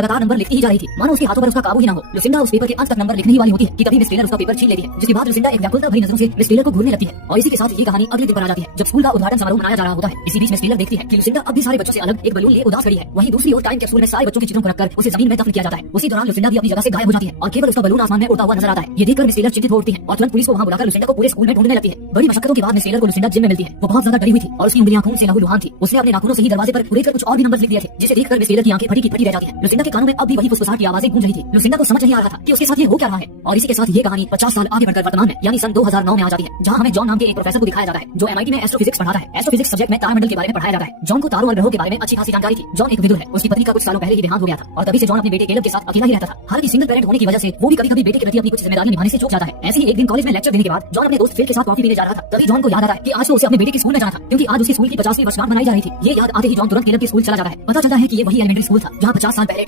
लगातार नंबर लिखती ही जा रही थी, मानो उसके हाथों पर उसका काबू ही ना हो। लुसिंडा उस पेपर के अंत तक नंबर लिखने ही वाली होती है कि तभी मिस टेलर उसका पेपर छीन लेती है, जिसके बाद लुसिंडा एक व्याकुलता भरी नजरों से मिस टेलर को घूरने लगती है। और इसी के साथ ये कहानी अगले दिन पर आ जाती है, जब स्कूल का उद्घाटन समारोह मनाया जा रहा होता है। इसी बीच मिस टेलर देखती है कि लुसिंडा अब भी सारे बच्चों से अलग एक बलून लिए उदास खड़ी है। वहीं दूसरी ओर टाइम कैप्सूल में सारे बच्चों के चित्रों को रखकर उसे जमीन में दफन किया जाता है। उसी दौरान लुसिंडा भी अपनी जगह से गायब हो जाती है और केवल उसका बलून आसमान में उड़ता हुआ नजर आता है। ये देखकर मिस टेलर चिंतित हो उठती है और तुरंत पुलिस को वहां बुलाकर लुसिंडा को पूरे स्कूल में ढूंढने लगती है। बड़ी मशक्कतों के बाद मिस टेलर को लुसिंडा जिम में मिलती है। वो बहुत ज्यादा डरी हुई थी और उसकी उंगलियां खून से लहूलुहान थी। उसने अपने नाखूनों से ही दरवाजे पर कुरेदकर कुछ और भी नंबर लिख दिए थे, जिसे देखकर मिस टेलर की आंखें फटी की फटी रह जाती है। लुसिंडा के कानों में अब भी वही फुसफुसाहट की आवाजें गूंज रही थी। लुसिंडा को समझ नहीं आ रहा था कि उसके साथ ये हो क्या रहा है। और इसी के साथ ये कहानी 50 साल आगे बढ़कर वर्तमान में यानी सन 2009 में आ जाती है, जहां हमें जॉन नाम के एक प्रोफेसर को दिखाया जाता है जो MIT में एस्ट्रोफिजिक्स पढ़ाता है। एस्ट्रोफिजिक्स सब्जेक्ट में तारामंडल के बारे में पढ़ाया जाता है। जॉन को तारों और ग्रहों के बारे में अच्छी खासी जानकारी थी। जॉन एक विदुर है, उसकी पत्नी का कुछ सालों पहले ही देहांत हो गया था और तभी से जॉन अपने बेटे कैलब के साथ अकेला ही रहता था। हालांकि सिंगल पेरेंट होने की वजह से वो भी कभी-कभी बेटे के प्रति अपनी कुछ जिम्मेदारियां निभाने से चूक जाता है। ऐसे ही एक दिन कॉलेज में लेक्चर देने के बाद जॉन अपने दोस्त फिल के साथ कॉफी पीने जा रहा था। तभी जॉन को याद आता है कि आज तो उसे अपने बेटे के स्कूल में जाना था, क्योंकि आज उसके स्कूल की 50वीं वर्षगांठ मनाई जा रही थी। ये याद आते ही जॉन तुरंत कैलब के स्कूल चला जाता है। पता चलता है कि ये वही एलिमेंट्री स्कूल था जहां 50 साल पहले